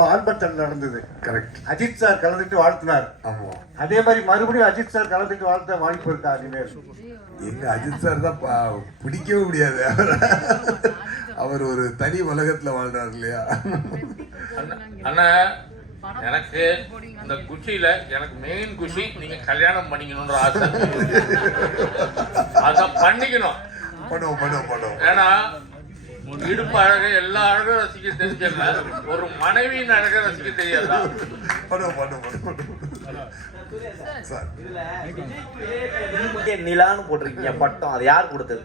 Albert நடந்தது. Correct Ajith sir கலந்துட்டு வாழ்த்தினார். ஆமா. அதே மாதிரி மறுபடியும் அஜித் சார் கலந்துட்டு வாழ்த்த வாய்ப்பு இருக்கா இனிமேல் எங்க அஜித் சார் தான் பா- பிடிக்கவே முடியாது. அவர். ஒரு தனி உலகத்துல வாழ்றாரு இல்லையா? அண்ணா எனக்கு இந்த குஷியில எனக்கு மெயின் குஷி நீங்க கல்யாணம் பண்ணிக்கணும்ன்ற ஆசை. அதான் பண்ணிக்கணும். பண்ணுவோம் பண்ணுவோம் பண்ணுவோம். ஏன்னா இடுப்பு அழகை எல்லா அழகும் ரசிக்க தெரிஞ்சல ஒரு மனைவியின் அழகை ரசிக்க தெரியாதா? நிலான்னு போட்டிருக்கீங்க பட்டம். அது யார் கொடுத்தது?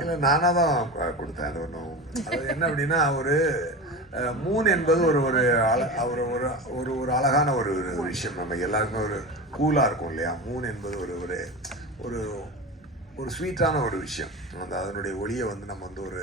இல்லை நானாக தான் கொடுத்தேன். அது ஒன்றும் அது என்ன அப்படின்னா ஒரு மூன் என்பது ஒரு ஒரு அழ ஒரு ஒரு ஒரு ஒரு அழகான ஒரு ஒரு விஷயம். நம்ம எல்லாருக்குமே ஒரு கூலாக இருக்கும் இல்லையா? மூன் என்பது ஒரு ஒரு ஒரு ஒரு ஸ்வீட்டான ஒரு விஷயம். அந்த அதனுடைய ஒளியை வந்து நம்ம வந்து ஒரு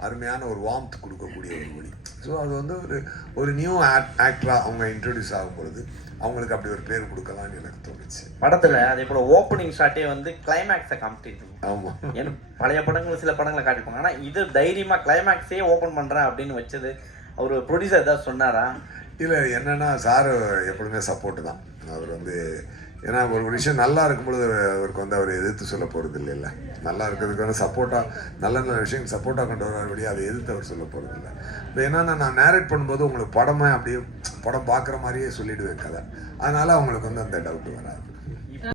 அருமையான ஒரு வார்ம்த் கொடுக்கக்கூடிய ஒரு ஒளி ஸோ அது வந்து ஒரு ஒரு நியூ ஆக்டராக அவங்க இன்ட்ரடியூஸ் ஆகும் பொழுது அவங்களுக்கு அப்படி ஒரு பேர் கொடுக்கலாம்னு எனக்கு தோணுச்சு. படத்துல அதே போல ஓப்பனிங் ஷாட்டே வந்து கிளைமேக்ஸை காமிச்சிட்டு ஆமாம் ஏன்னா பழைய படங்கள் சில படங்களை காட்டிருப்பாங்க ஆனா இது தைரியமா கிளைமேக்ஸே ஓபன் பண்றேன் அப்படின்னு வச்சது அவர் ப்ரொடியூசர் ஏதாவது சொன்னாரா? இல்லை என்னென்னா சார் எப்பொழுதுமே சப்போர்ட்டு தான். அவர் வந்து ஏன்னா ஒரு விஷயம் நல்லா இருக்கும் பொழுது அவருக்கு வந்து அவர் எதிர்த்து சொல்ல போகிறது இல்லைல்ல நல்லா இருக்கிறதுக்கு வந்து சப்போர்ட்டாக நல்ல நல்ல விஷயம் சப்போர்ட்டாக கொண்டு வர வழியாக அதை எதிர்த்து அவர் சொல்ல போகிறது இல்லை. இப்போ என்னென்னா நான் நேரேட் பண்ணும்போது உங்களுக்கு படமே அப்படியே படம் பார்க்குற மாதிரியே சொல்லிவிடுவேன் கதை. அதனால் அவங்களுக்கு வந்து அந்த டவுட் வராது.